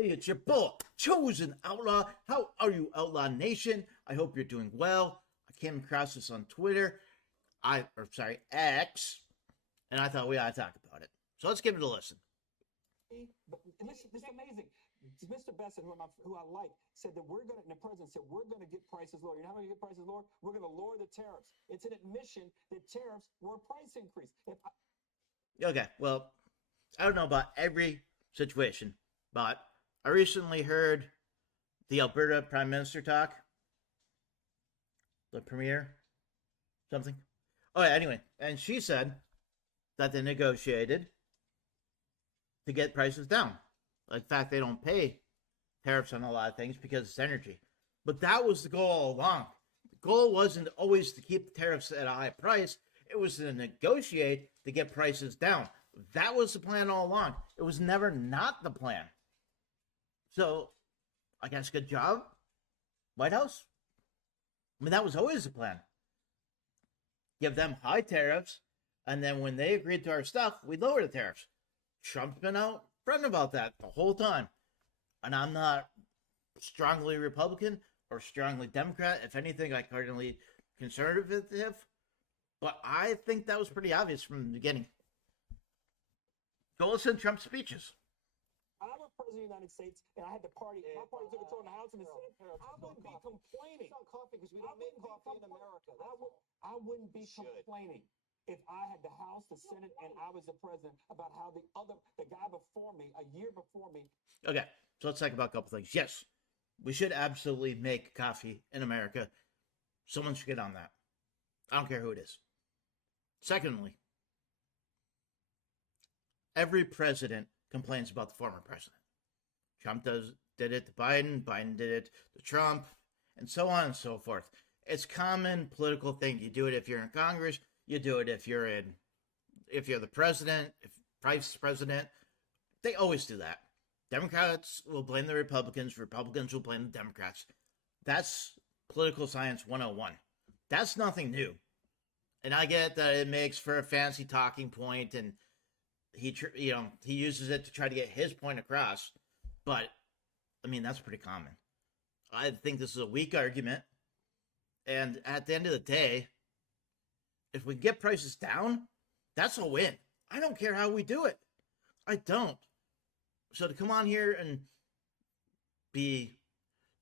Hey, it's your boy, Chosen Outlaw. How are you, Outlaw Nation? I hope you're doing well. I came across this on Twitter, X, and I thought we ought to talk about it. So let's give it a listen. But this is amazing. Mr. Besson, who I like, said that the president said, we're going to get prices lower. You know how we get prices lower? We're going to lower the tariffs. It's an admission that tariffs were a price increase. Okay, well, I don't know about every situation, but I recently heard the Alberta Prime Minister talk. The Premier? Something? Oh, yeah, anyway. And she said that they negotiated to get prices down. In fact, they don't pay tariffs on a lot of things because it's energy. But that was the goal all along. The goal wasn't always to keep the tariffs at a high price. It was to negotiate to get prices down. That was the plan all along. It was never not the plan. So, I guess good job, White House. I mean, that was always the plan. Give them high tariffs, and then when they agreed to our stuff, we lower the tariffs. Trump's been out front about that the whole time. And I'm not strongly Republican or strongly Democrat. If anything, I cardinally conservative. But I think that was pretty obvious from the beginning. Go listen to Trump's speeches. I was president of the United States, and I had the party. My party took control in the House and the Senate. I wouldn't be complaining. It's not coffee because we don't make coffee in America. I wouldn't be complaining if I had the House, the Senate, and I was the president about how the guy before me, a year before me. Okay, so let's talk about a couple things. Yes, we should absolutely make coffee in America. Someone should get on that. I don't care who it is. Secondly, every president complains about the former president. Trump did it to Biden, Biden did it to Trump, and so on and so forth. It's common political thing. You do it if you're in Congress. You do it if you're the president, if vice president. They always do that. Democrats will blame the Republicans. Republicans will blame the Democrats. That's political science 101. That's nothing new. And I get that it makes for a fancy talking point, and he uses it to try to get his point across. But I mean, that's pretty common. I think this is a weak argument. And at the end of the day, if we get prices down, that's a win. I don't care how we do it. I don't. So to come on here and be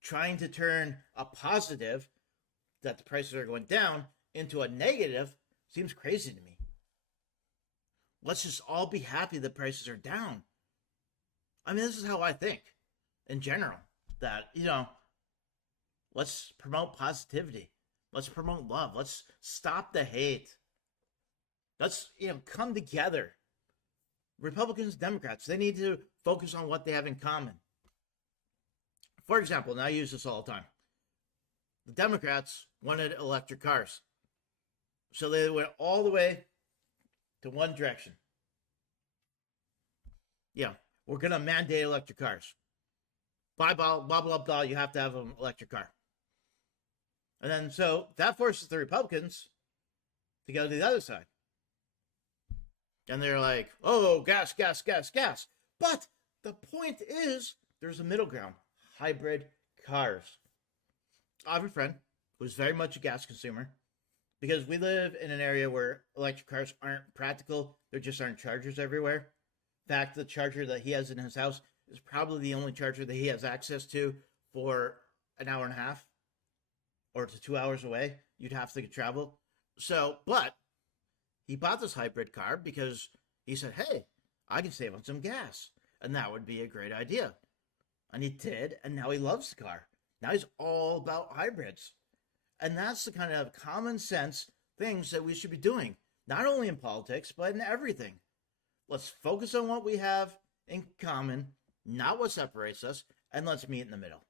trying to turn a positive that the prices are going down into a negative seems crazy to me. Let's just all be happy that prices are down. I mean, this is how I think in general, that, let's promote positivity. Let's promote love. Let's stop the hate. Let's, come together. Republicans, Democrats, they need to focus on what they have in common. For example, and I use this all the time, the Democrats wanted electric cars. So they went all the way to one direction. Yeah, we're going to mandate electric cars. Blah, blah, blah, blah, blah. You have to have an electric car. And then so that forces the Republicans to go to the other side. And they're like, oh, gas, gas, gas, gas. But the point is, there's a middle ground. Hybrid cars. I have a friend who's very much a gas consumer because we live in an area where electric cars aren't practical. There just aren't chargers everywhere. In fact, the charger that he has in his house is probably the only charger that he has access to for an hour and a half or to 2 hours away. You'd have to travel. So, but he bought this hybrid car because he said, hey, I can save on some gas. And that would be a great idea. And he did, and now he loves the car. Now he's all about hybrids. And that's the kind of common sense things that we should be doing. Not only in politics, but in everything. Let's focus on what we have in common, not what separates us, and let's meet in the middle.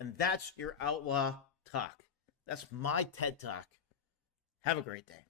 And that's your outlaw talk. That's my TED Talk. Have a great day.